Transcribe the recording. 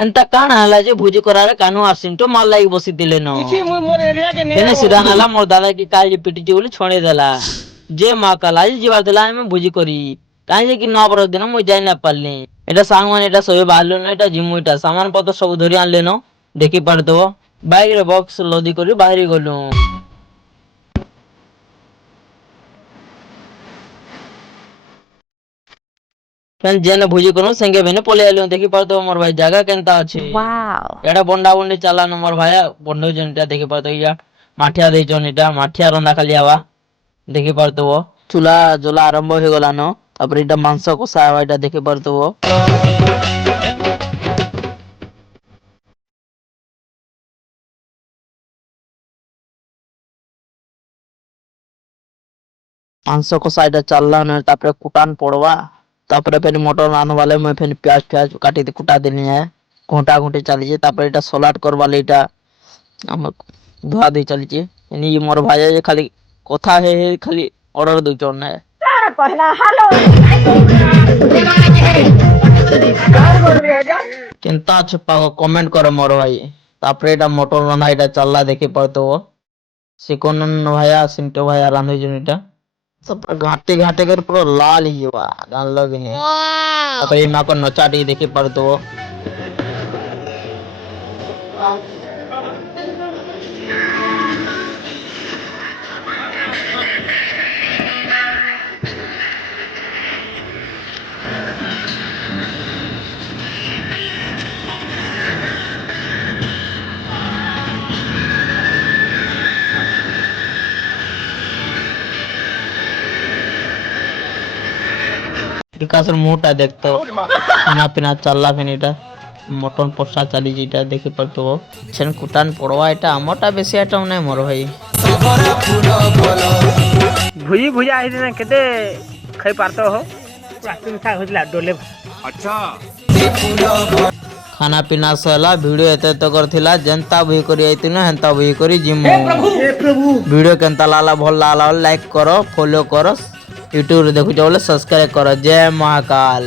ଏନ୍ତା କାଣା ହେଲା ଯେ ଭୋଜି କରାରେ କାନୁ ଆସିନ୍ ତ ମାର ଲାଗି ବସିଥିଲେ ନ ଏନେ ସିଧା ହେଲା ମୋର ଦାଦା କି କାଲି ପିଟିଛି ବୋଲି ଛଣେଇ ଦେଲା ଯେ ମା କାଲା ଆଜି ଯିବାର ଥିଲା ଆମେ ଭୋଜି କରି କାହିଁ କି ନଅ ବରଷ ଦିନ ମୁଁ ଯାଇ ନା ପାରିଲି ଏଟା ସାଙ୍ଗମାନେ ଏଟା ସବୁ ବାହାରିଲୁ ଏଟା ଜିମୁ ଏଟା ସାମାନ ପତ୍ର ସବୁ ଧରି ଆଣିଲେ ନ ଦେଖି ପାରୁଥିବ ବାଇକ ରେ ବକ୍ସ ଲଦି କରି ବାହାରି ଗଲୁ ଯେନେ ଭୋଜି କରୁ ସେଙ୍ଗେ ବେନେ ପଳେଇ ଆଇଲୁ ଦେଖି ପାରୁଥିବ ମୋର ଭାଇ ଜାଗା କେନ୍ତା ଅଛି ଏଟା ବଣ୍ଡା ବଣ୍ଡି ଚାଲାନ ମୋର ଭାଇ ବଣ୍ଡଉଛନ୍ ଏଟା ଦେଖି ପାରୁଥିବ ମାଠିଆ ଦେଇଛନ୍ ଏଟା ମାଠିଆ ରନ୍ଧା ଖାଲି ହବା ଦେଖି ପାରୁଥିବ ଚୁଲା ଜଲା ଆରମ୍ଭ ହେଇଗଲାନ ତାପରେ ଏଇଟା ମାଂସ କଷା ହବା ଏଇଟା ଦେଖି ପାରୁଥିବ ମାଂସ କଷା ଏଇଟା ଚାଲଲା ନ ତାପରେ କୁଟାନ ପଡବା ତାପରେ ଫେର ମଟର ରାନ୍ଧବାଲେ ମୁଇଁ ଫେର ପିଆଜ ଫିଆଜ କାଟି କୁଟା ଦେନି ଘଣ୍ଟା ଘୁଣ୍ଟି ଚାଲିଛି ତାପରେ ଏଇଟା ସଲାଡ କରବାଲେ ଏଇଟା ଆମ ଧୁଆ ଦେଇ ଚାଲିଛି ଏନି ମୋର ଭାଇ ଖାଲି କଥା ହେଇ ହେଇ ଖାଲି ଅର୍ଡର ଦଉଛନ୍ ନା କେନ୍ତା ଅଛି ପାଗ କମେଣ୍ଟ କର ମୋର ଭାଇ ତାପରେ ଏଇଟା ମଟର ରନ୍ଧା ଏଇଟା ଚାଲଲା ଦେଖି ପାରୁଥିବ ସିକନ ଭାଇଆ ସିଂଟୋ ଭାଇଆ ରାନ୍ଧୁଛନ୍ ଏଇଟା सब घाटे घाटे कर पूरा लाल ही हुआ लाल लग है अब ये मां को नचा टी देखी पर तो विकास मुंहटा देखतो खाना पीना चलला फेनीटा मटन पसा चली जीटा देखि परतो छन कुटान पड़वा एटा हमटा बेसी आइटम नै मोर भाई भुजी भुजा आई दिन केते खाई पारतो हो रात में था होतला डोले अच्छा खाना पीना सला वीडियो एते तो करथिला जनता भई करी आइतिन हंता भई करी जिम हे प्रभु वीडियो केनता लाला भल लाला लाइक करो फॉलो करो यूट्यूब रे देखु बोले सब्सक्राइब करो जय महाकाल।